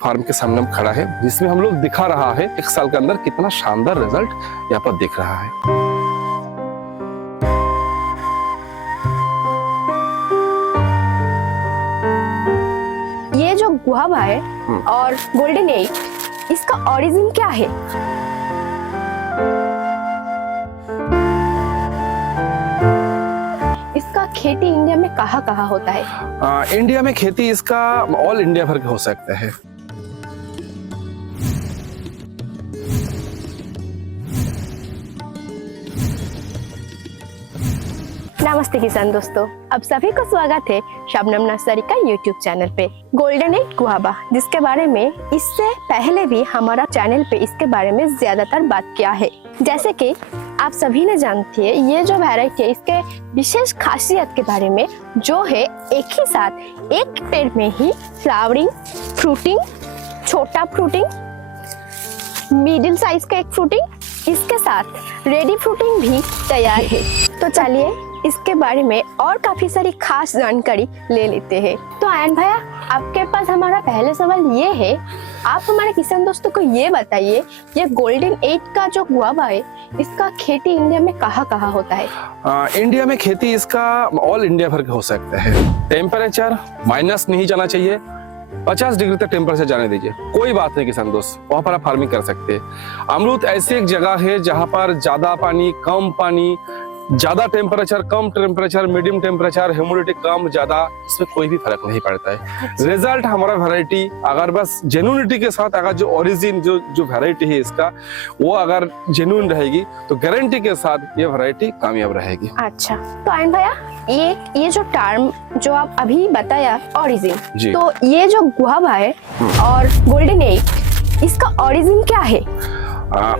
Farm के सामने हम खड़ा है जिसमें हम लोग दिखा रहा है 1 साल के अंदर कितना शानदार रिजल्ट यहाँ पर दिख रहा है। ये जो गुआवा है और गोल्डन 8 इसका ओरिजिन क्या है? इसका खेती इंडिया में कहाँ होता है? इंडिया में खेती इसका ऑल इंडिया भर के हो सकता है। नमस्ते किसान दोस्तों, आप सभी को स्वागत है शबनम नर्सरी का यूट्यूब चैनल पे। गोल्डन 8 गुआवा, जिसके बारे में इससे पहले भी हमारा चैनल पे इसके बारे में ज्यादातर बात किया है। जैसे कि आप सभी ने जानते हैं, ये जो वैरायटी है इसके विशेष खासियत के बारे में जो है एक ही साथ एक पेड़ में ही फ्लावरिंग, फ्रूटिंग, छोटा फ्रूटिंग, मिडिल साइज का एक फ्रूटिंग, इसके साथ रेडी फ्रूटिंग भी तैयार है। तो चलिए इसके बारे में और काफी सारी खास जानकारी ले लेते हैं। तो आयन भैया, आपके पास हमारा पहले सवाल ये है, आप हमारे किसान दोस्तों को ये बताइए, ये गोल्डन 8 का जो गुआवा है इसका खेती इंडिया में कहाँ होता है? इंडिया में खेती इसका ऑल इंडिया भर के हो सकता है। टेम्परेचर माइनस नहीं जाना चाहिए, 50 डिग्री तक टेम्परेचर जाने दीजिए, कोई बात नहीं किसान दोस्त, वहां पर आप फार्मिंग कर सकते हैं। अमरूद ऐसी एक जगह है जहां पर ज्यादा पानी, कम पानी, ज्यादा टेम्परेचर, कम टेम्परेचर, मीडियम टेम्परेचर, ह्यूमिडिटी कम ज्यादा, इसमें कोई भी फर्क नहीं पड़ता है। रिजल्ट हमारा वैरायटी अगर बस जेन्युइनिटी के साथ, अगर जो ओरिजिन जो वैरायटी है इसका वो अगर जेन्युइन रहेगी तो गारंटी के साथ ये वैरायटी कामयाब रहेगी। अच्छा, तो आयन भैया, ये जो टर्म जो आप अभी बताया ओरिजिन, तो ये जो गुआवा है और गोल्डन 8 इसका ओरिजिन क्या है?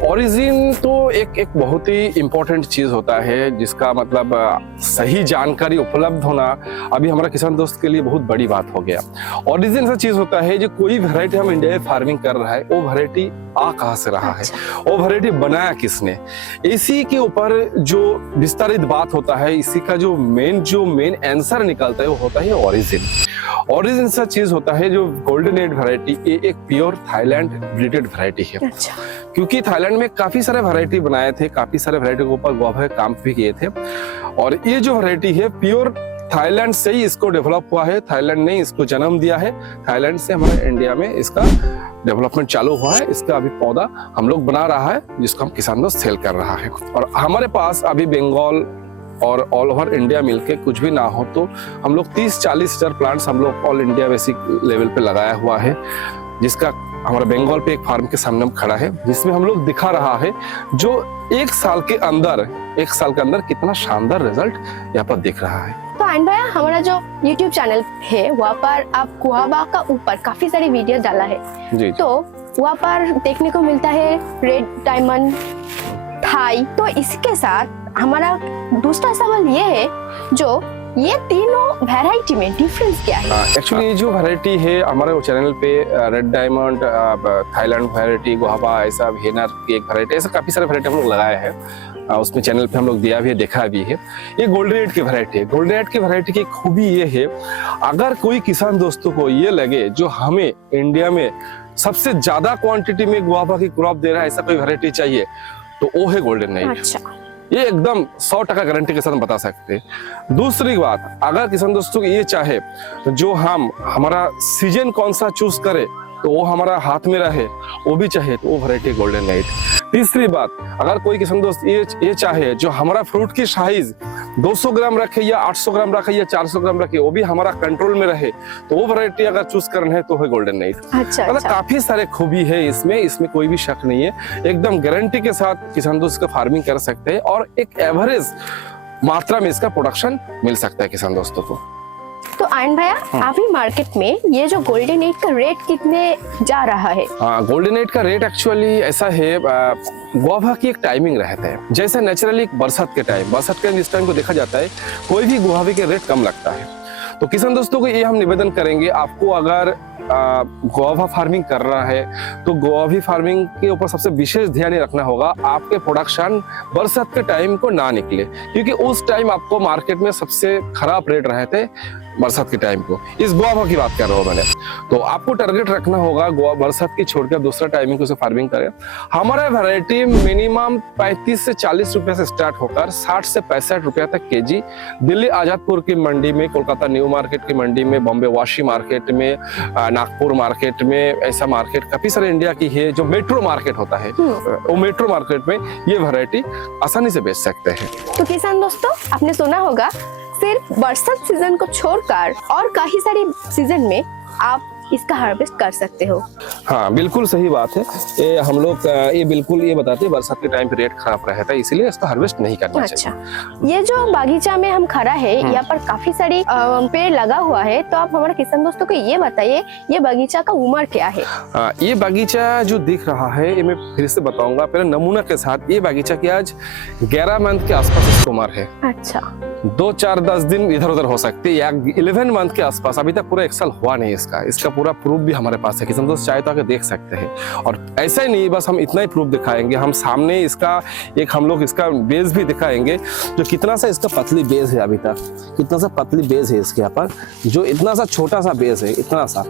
ओरिजिन तो एक बहुत ही इम्पोर्टेंट चीज होता है, जिसका मतलब सही जानकारी उपलब्ध होना अभी हमारा किसान दोस्त के लिए बहुत बड़ी बात हो गया। ओरिजिन ऐसा चीज होता है जो कोई वैरायटी हम इंडिया में फार्मिंग कर रहा है, वो वैरायटी आ कहाँ से रहा है, वो वैरायटी बनाया किसने, इसी के ऊपर जो विस्तारित बात होता है, इसी का जो मेन आंसर निकलता है वो होता है ओरिजिन। ओरिजिन ऐसा चीज होता है जो गोल्डन 8 वैरायटी ये एक प्योर थाईलैंड ब्रीडेड वैरायटी है। अच्छा। क्योंकि थाईलैंड में काफी सारे वैरायटी बनाए थे, काफी सारे वैरायटी के ऊपर गुआवा काम भी किए थे, और ये जो वैरायटी है प्योर थाईलैंड से ही इसको डेवलप हुआ है, थाईलैंड ने इसको जन्म दिया है, थाईलैंड से हमारे इंडिया में इसका डेवलपमेंट चालू हुआ है। इसका अभी पौधा हम लोग बना रहा है जिसको हम किसान दोस्त सेल कर रहा है, और हमारे पास अभी बंगाल और ऑल ओवर इंडिया मिलके कुछ भी ना हो तो हम लोग 30-40 हजार प्लांट्स हम लोग ऑल इंडिया बेसिक लेवल पे लगाया हुआ है, जिसका हमारा बंगाल पे एक फार्म के सामने हम खड़ा है जिसमें हम लोग दिखा रहा है जो 1 साल के अंदर कितना शानदार रिजल्ट यहाँ पर दिख रहा है। तो आयन भैया, हमारा जो YouTube चैनल है वहाँ पर आप गुआवा का ऊपर काफी सारी वीडियो डाला है जी। तो वहाँ पर देखने को मिलता है रेड डायमंड, थाई, तो इसके साथ हमारा दूसरा सवाल ये है, जो ये तीनों वैरायटी में डिफरेंस क्या है? एक्चुअली ये जो वैरायटी है हमारे चैनल पे red diamond, Thailand variety, guava, ऐसा वेनर की एक वैरायटी, ऐसा काफी सारे वैरायटी हम लोग लगाए हैं, उसमें चैनल पे हम लोग दिया भी है, देखा भी है। ये गोल्डन 8 की वैरायटी है। गोल्डन 8 की वैरायटी की खूबी ये है, अगर कोई किसान दोस्तों को ये लगे जो हमें इंडिया में सबसे ज्यादा क्वांटिटी में गुआवा की क्रॉप दे रहा है, ऐसा कोई वैरायटी चाहिए तो वो है गोल्डन 8। अच्छा। ये एकदम 100% गारंटी के साथ बता सकते हैं। दूसरी बात, अगर किसान दोस्तों ये चाहे जो हमारा सीजन कौन सा चूज करे तो वो हमारा हाथ में रहे, वो भी चाहे तो वो वैरायटी गोल्डन 8। तीसरी बात, अगर कोई किसान दोस्त ये चाहे जो हमारा फ्रूट की साइज 200 ग्राम रखे या 800 ग्राम रखे या 400 ग्राम रखे, वो भी हमारा कंट्रोल में रहे, तो वो वैरायटी अगर चूज करना है तो है गोल्डन 8। अच्छा, मतलब काफी सारे खूबी है इसमें कोई भी शक नहीं है, एकदम गारंटी के साथ किसान दोस्त इसका फार्मिंग कर सकते हैं और एक एवरेज मात्रा में इसका प्रोडक्शन मिल सकता है किसान दोस्तों को। तो आयन भैया, अभी मार्केट में ये जो गोल्डन 8 का रेट कितने जा रहा है? गोल्डन 8 का रेट एक्चुअली ऐसा है, गुआवा की एक टाइमिंग रहता है, जैसे नेचुरली बरसात के टाइम इस टाइम को देखा जाता है, कोई भी गुआवे के रेट कम लगता है। तो किसान दोस्तों को ये हम निवेदन करेंगे, आपको अगर गुआवा फार्मिंग कर रहा है तो गुआवा फार्मिंग के ऊपर सबसे विशेष ध्यान रखना होगा, आपके प्रोडक्शन बरसात के टाइम को ना निकले, क्योंकि उस टाइम आपको मार्केट में सबसे खराब रेट रहते बरसात के टाइम को, इस गुआवा की बात कर रहा हूँ मैंने। तो आपको टारगेट रखना होगा बरसात की छोड़कर दूसरा टाइमिंग को फार्मिंग करें। हमारा वैरायटी मिनिमम 35 से 40 रुपए से स्टार्ट होकर 60 से 65 रुपए तक केजी दिल्ली आजादपुर की मंडी में, कोलकाता न्यू मार्केट की मंडी में, बॉम्बे वाशी मार्केट में, नागपुर मार्केट में, ऐसा मार्केट काफी सारे इंडिया की है जो मेट्रो मार्केट होता है, वो मेट्रो मार्केट में ये वैरायटी आसानी से बेच सकते हैं। तो किसान दोस्तों, आपने सुना होगा सिर्फ बरसात सीजन को छोड़कर और काफी सारी सीजन में आप इसका हार्वेस्ट कर सकते हो। हाँ, बिल्कुल सही बात है। ये हम लोग ये बिल्कुल ये बताते हैं बरसात के टाइम पे रेट खराब रहता है, इसीलिए इसका हार्वेस्ट नहीं करना चाहिए। अच्छा, ये जो बागीचा में हम खड़ा है, यहाँ पर काफी सारी पेड़ लगा हुआ है, तो आप हमारे किसान दोस्तों को ये बताइए ये बागीचा का उम्र क्या है? ये बागीचा जो दिख रहा है, ये मैं फिर से बताऊंगा पहले नमूना के साथ। ये बागीचा की आज 11 मंथ के आसपास इसकी उम्र है। अच्छा, 2, 4, 10 दिन इधर उधर हो सकते हैं, या 11 मंथ के आसपास। अभी तक पूरा 1 साल हुआ नहीं इसका पूरा प्रूफ भी हमारे पास है। किसान दोस्त चाहे तो आके देख सकते हैं। और ऐसा ही नहीं बस हम इतना ही प्रूफ दिखाएंगे, हम सामने इसका हम लोग इसका बेस भी दिखाएंगे, जो कितना सा इसका पतली बेस है। अभी तक कितना सा पतली बेस है इसके यहाँ पर, जो इतना सा छोटा सा बेस है, इतना सा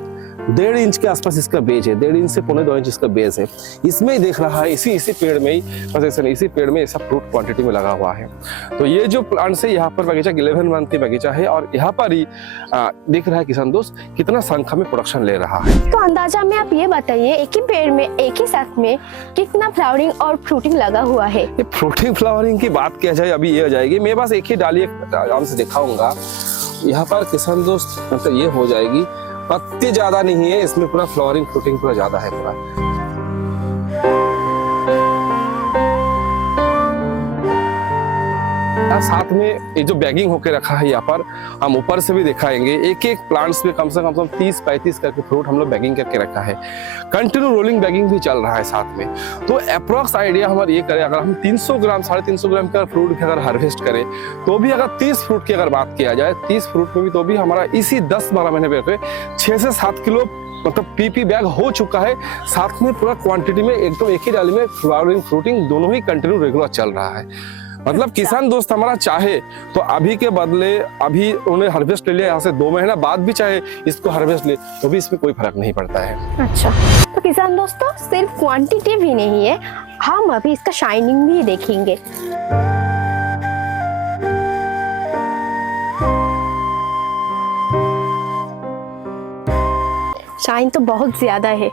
1.5 इंच के आसपास इसका बेस है, 1.5 इंच से 1.25 इंच इसका बेस है। इसमें ही देख रहा है, इसी पेड़ में ही, बस ऐसा नहीं, इसी पेड़ में ऐसा फ्रूट क्वांटिटी में लगा हुआ है। तो ये जो प्लांट है यहाँ पर बगीचा 11 मंथ की बगीचा है, और यहाँ पर ही दिख रहा है किसान दोस्त कितना संख्या में प्रोडक्शन ले रहा है। तो अंदाजा में आप ये बताइए एक ही पेड़ में एक ही साथ में कितना फ्लावरिंग और फ्रूटिंग लगा हुआ है? ये फ्रूटिंग फ्लावरिंग की बात किया जाए अभी ये हो जाएगी, मैं बस एक ही डाली आराम से दिखाऊंगा। यहाँ पर किसान दोस्त मतलब ये हो जाएगी, पत्ते ज्यादा नहीं है इसमें, पूरा फ्लावरिंग फ्रूटिंग पूरा ज्यादा है पूरा। साथ में ये जो बैगिंग होके रखा है यहाँ पर, हम ऊपर से भी दिखाएंगे। एक प्लांट्स में कम से कम 30-35 करके फ्रूट हम लोग बैगिंग करके रखा है। कंटिन्यू रोलिंग बैगिंग भी चल रहा है साथ में। तो अप्रोक्स आइडिया हमारा ये करें, अगर हम 300 ग्राम 350 ग्राम का फ्रूट भी अगर हार्वेस्ट करें, तो भी अगर 30 फ्रूट की अगर बात किया जाए, 30 फ्रूट में भी तो भी हमारा इसी 10-12 महीने पे 6 से 7 किलो मतलब पीपी बैग हो चुका है। साथ में पूरा क्वांटिटी में एकदम एक ही डाली में फ्लावरिंग फ्रूटिंग दोनों ही कंटिन्यू रेगुलर चल रहा है। मतलब किसान दोस्त हमारा चाहे तो अभी के बदले अभी उन्हें हार्वेस्ट ले लिया, यहाँ से 2 महीना बाद भी चाहे इसको हार्वेस्ट ले, तो भी इसमें कोई फर्क नहीं पड़ता है। अच्छा, तो किसान दोस्तों सिर्फ क्वांटिटी भी नहीं है, हम अभी इसका शाइनिंग भी देखेंगे। शाइन तो बहुत ज्यादा है।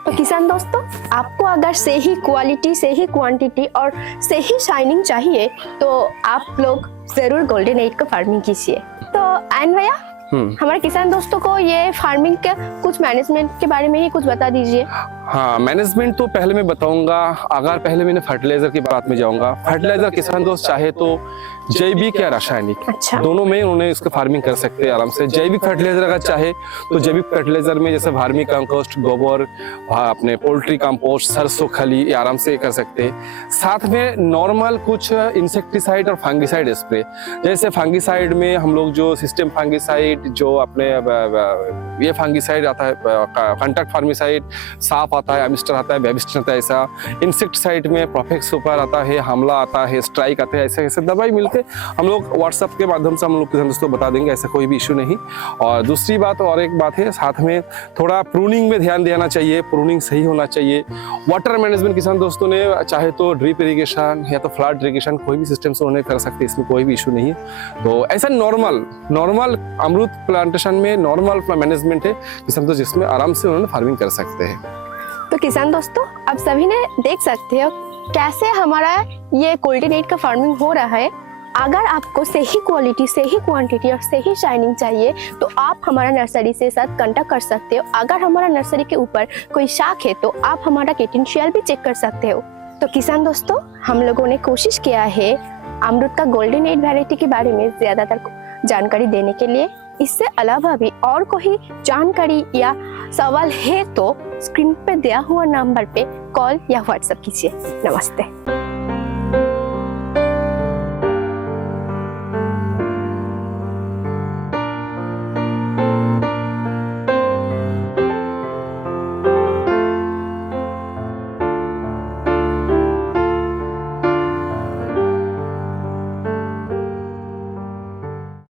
तो किसान दोस्तों, आपको अगर सही क्वालिटी, सही क्वांटिटी और सही शाइनिंग चाहिए तो आप लोग जरूर गोल्डन 8 को फार्मिंग कीजिए। तो आयन भैया, हमारे किसान दोस्तों को ये फार्मिंग के कुछ मैनेजमेंट के बारे में ही कुछ बता दीजिए। हाँ, मैनेजमेंट तो पहले मैं बताऊंगा। अगर पहले मैंने फर्टिलाइजर की बात में जाऊंगा, फर्टिलाइजर किसान दोस्त चाहे तो जैविक या रासायनिक, अच्छा, दोनों में उन्हें इसका फार्मिंग कर सकते हैं आराम से। जैविक फर्टिलाइजर अगर चाहे तो जैविक फर्टिलाइजर में जैसे वर्मी कंपोस्ट, गोबर, अपने पोल्ट्री कंपोस्ट, सरसों खली, ये आराम से कर सकते हैं। साथ में नॉर्मल कुछ इंसेक्टिसाइड और फंगिसाइड स्प्रे, जैसे फंगिसाइड में हम लोग जो सिस्टम फंगिसाइड, जो अपने ये फंगिसाइड आता है, कॉन्टैक्ट फार्मिसाइड, साफ आता है, एमिस्टर आता है, बेबिस्टर आता है। ऐसा इंसेक्टिसाइड में प्रोफेक्स सुपर आता है, हमला आता है, स्ट्राइक आता है, ऐसे ऐसे दवाई मिलकर हम लोग व्हाट्सएप के माध्यम से हम लोग किसान दोस्तों बता देंगे, ऐसा कोई भी इशू नहीं। और दूसरी बात और एक बात है, साथ में थोड़ा प्रूनिंग में ध्यान देना चाहिए, प्रूनिंग सही होना चाहिए। वाटर मैनेजमेंट किसान दोस्तों ने चाहे तो ड्रिप इरिगेशन या तो फ्लड इरिगेशन कोई भी सिस्टम से उन्हें कर सकते, इसमें कोई भी इशू नहीं है। तो ऐसा नॉर्मल अमरूद प्लांटेशन में नॉर्मल मैनेजमेंट है किसान दोस्त, जिसमें आराम से उन्होंने फार्मिंग कर सकते हैं। तो किसान दोस्तों, आप सभी ने देख सकते हो कैसे हमारा ये गोल्डन 8 का फार्मिंग हो रहा है। अगर आपको सही क्वालिटी, सही क्वांटिटी और सही शाइनिंग चाहिए तो आप हमारा नर्सरी से साथ कांटेक्ट कर सकते हो। अगर हमारा नर्सरी के ऊपर कोई शाख है तो आप हमारा पोटेंशियल भी चेक कर सकते हो। तो किसान दोस्तों, हम लोगों ने कोशिश किया है अमरूद का गोल्डन 8 वैरायटी के बारे में ज्यादातर जानकारी देने के लिए। इससे अलावा भी और कोई जानकारी या सवाल है तो स्क्रीन पे दिया हुआ नंबर पे कॉल या व्हाट्सएप कीजिए। नमस्ते।